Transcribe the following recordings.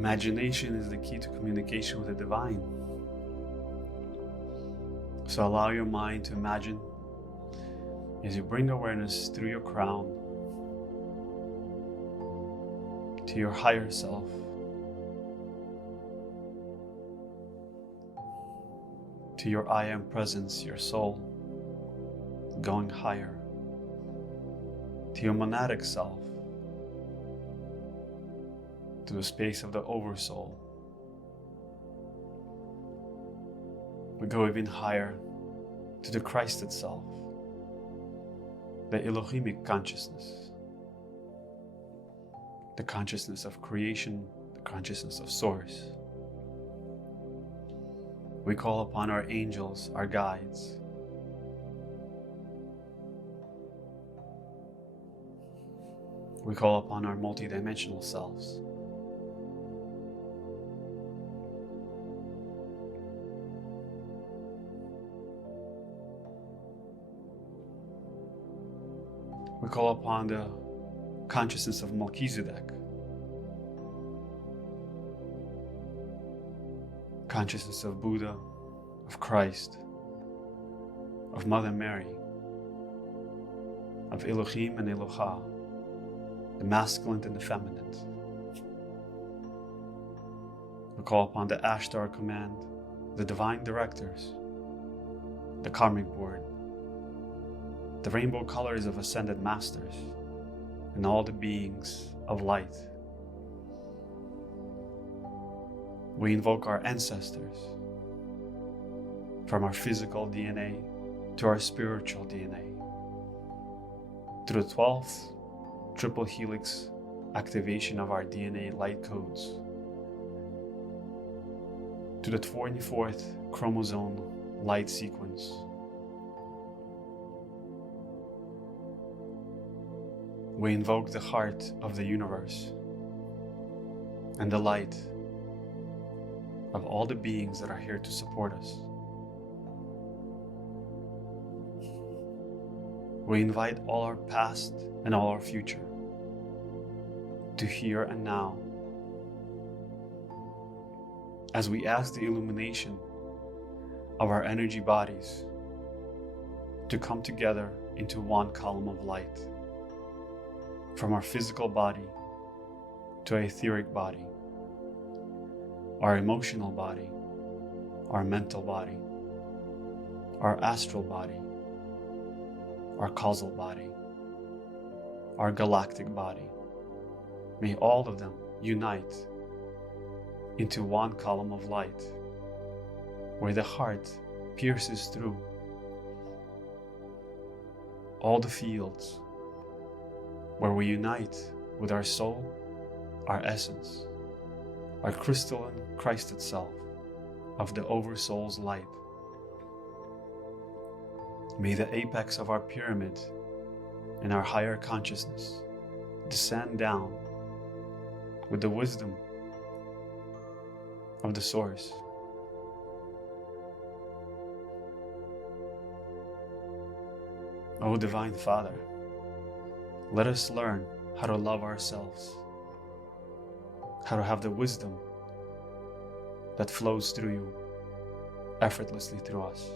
Imagination is the key to communication with the divine. So allow your mind to imagine as you bring awareness through your crown to your higher self. To your I am presence, your soul, going higher. To your monadic self, to the space of the oversoul. We go even higher to the Christ itself, the Elohimic consciousness, the consciousness of creation, the consciousness of source. We call upon our angels, our guides. We call upon our multidimensional selves. We call upon the consciousness of Melchizedek, consciousness of Buddha, of Christ, of Mother Mary, of Elohim and Eloha, the masculine and the feminine. We call upon the Ashtar command, the divine directors, the karmic board, the rainbow colors of ascended masters, and all the beings of light. We invoke our ancestors, from our physical DNA to our spiritual DNA, through the 12th triple helix activation of our DNA light codes, to the 24th chromosome light sequence. We invoke the heart of the universe and the light of all the beings that are here to support us. We invite all our past and all our future to here and now, as we ask the illumination of our energy bodies to come together into one column of light, from our physical body to our etheric body, our emotional body, our mental body, our astral body, our causal body, our galactic body. May all of them unite into one column of light, where the heart pierces through all the fields, where we unite with our soul, our essence, our crystalline Christ itself of the Oversoul's light. May the apex of our pyramid and our higher consciousness descend down with the wisdom of the Source. O Divine Father, let us learn how to love ourselves, how to have the wisdom that flows through you, effortlessly through us.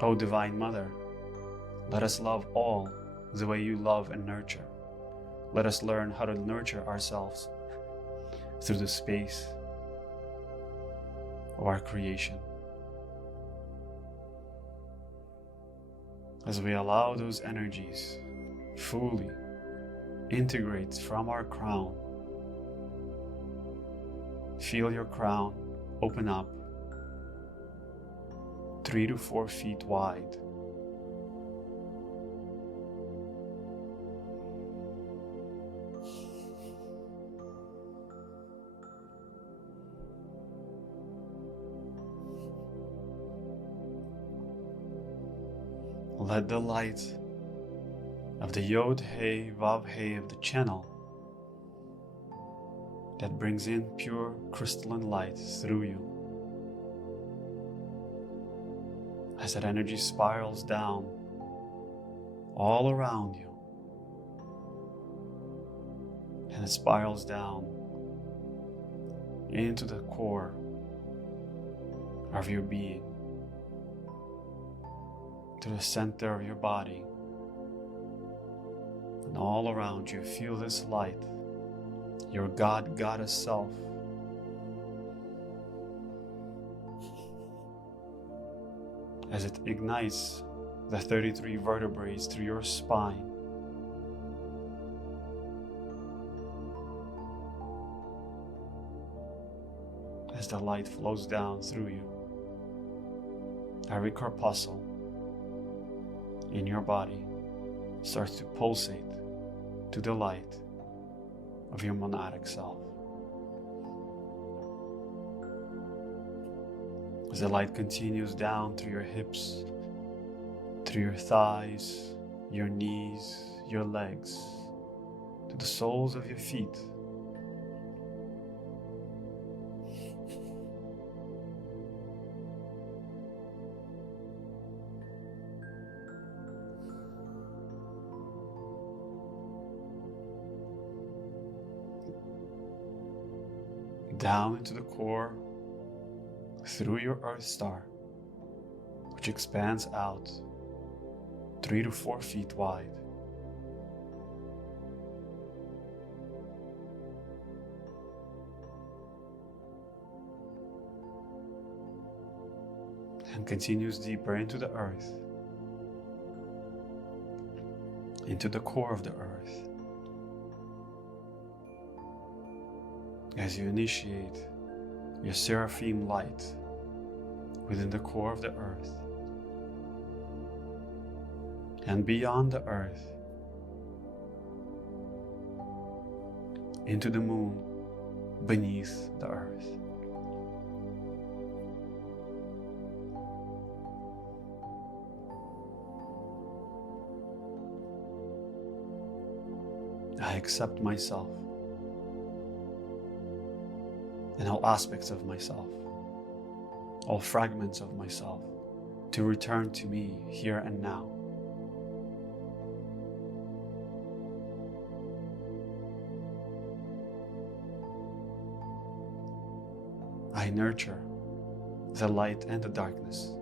O Divine Mother, let us love all the way you love and nurture. Let us learn how to nurture ourselves through the space of our creation. As we allow those energies fully integrate from our crown, feel your crown open up 3 to 4 feet wide. Let the light of the Yod He Vav He of the channel that brings in pure crystalline light through you, as that energy spirals down all around you, and it spirals down into the core of your being, to the center of your body, and all around you. Feel this light, your God, Goddess self, as it ignites the 33 vertebrae through your spine, as the light flows down through you. Every corpuscle in your body starts to pulsate to the light of your monadic self. As the light continues down through your hips, through your thighs, your knees, your legs, to the soles of your feet. Down into the core, through your Earth star, which expands out 3 to 4 feet wide. And continues deeper into the Earth, into the core of the Earth, as you initiate your seraphim light within the core of the Earth and beyond the Earth into the moon beneath the Earth. I accept myself and all aspects of myself, all fragments of myself, to return to me here and now. I nurture the light and the darkness.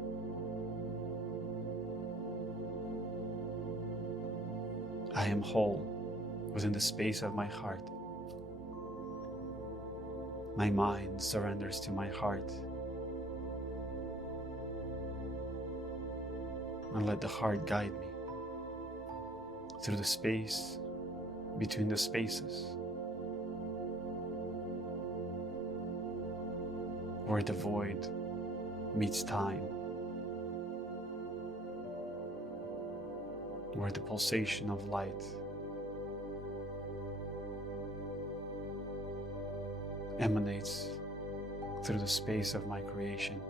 I am whole within the space of my heart. My mind surrenders to my heart, and let the heart guide me through the space between the spaces, where the void meets time, where the pulsation of light emanates through the space of my creation.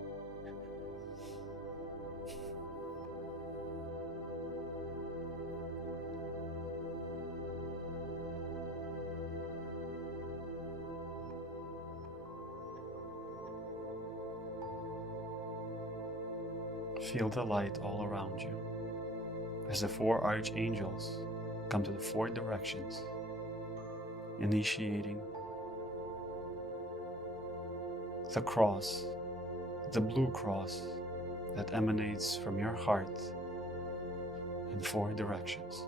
Feel the light all around you as the 4 archangels come to the 4 directions, initiating the cross, the blue cross that emanates from your heart in 4 directions.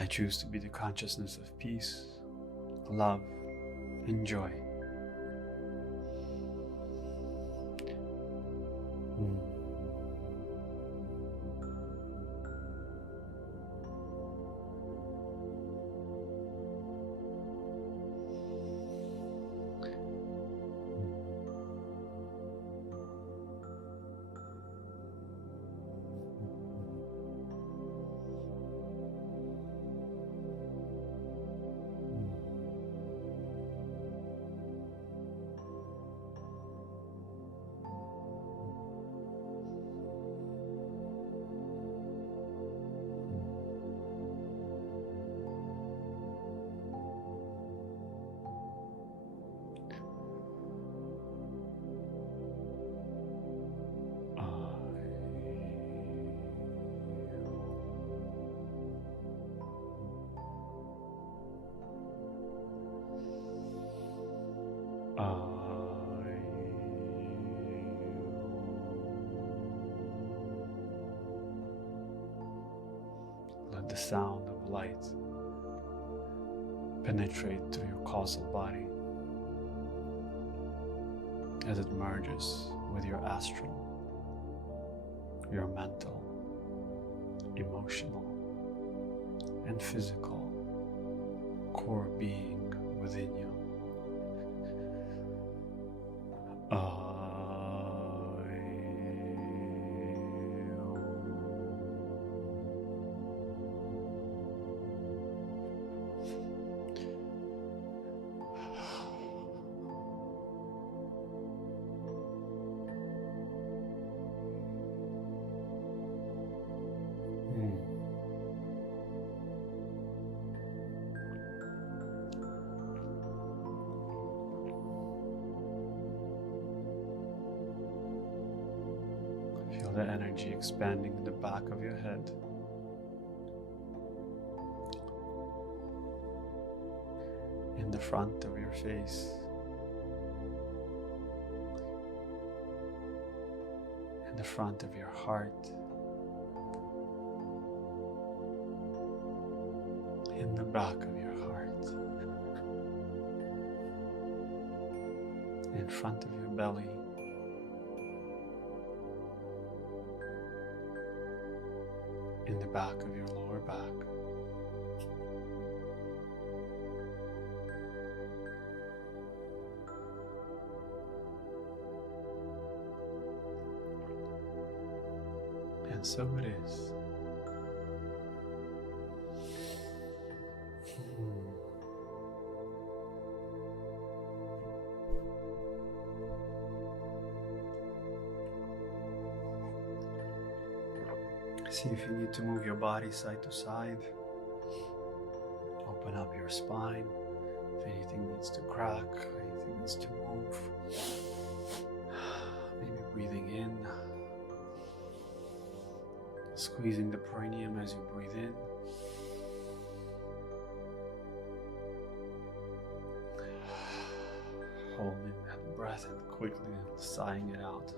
I choose to be the consciousness of peace, love, and joy. sound of light penetrate through your causal body as it merges with your astral, your mental, emotional, and physical core being within you. Feel the energy expanding in the back of your head. In the front of your face. In the front of your heart. In the back of your heart. In front of your belly. In the back of your lower back. And so it is. See if you need to move your body side to side. Open up your spine. If anything needs to crack, anything needs to move. Maybe breathing in. Squeezing the perineum as you breathe in. Holding that breath and quickly sighing it out.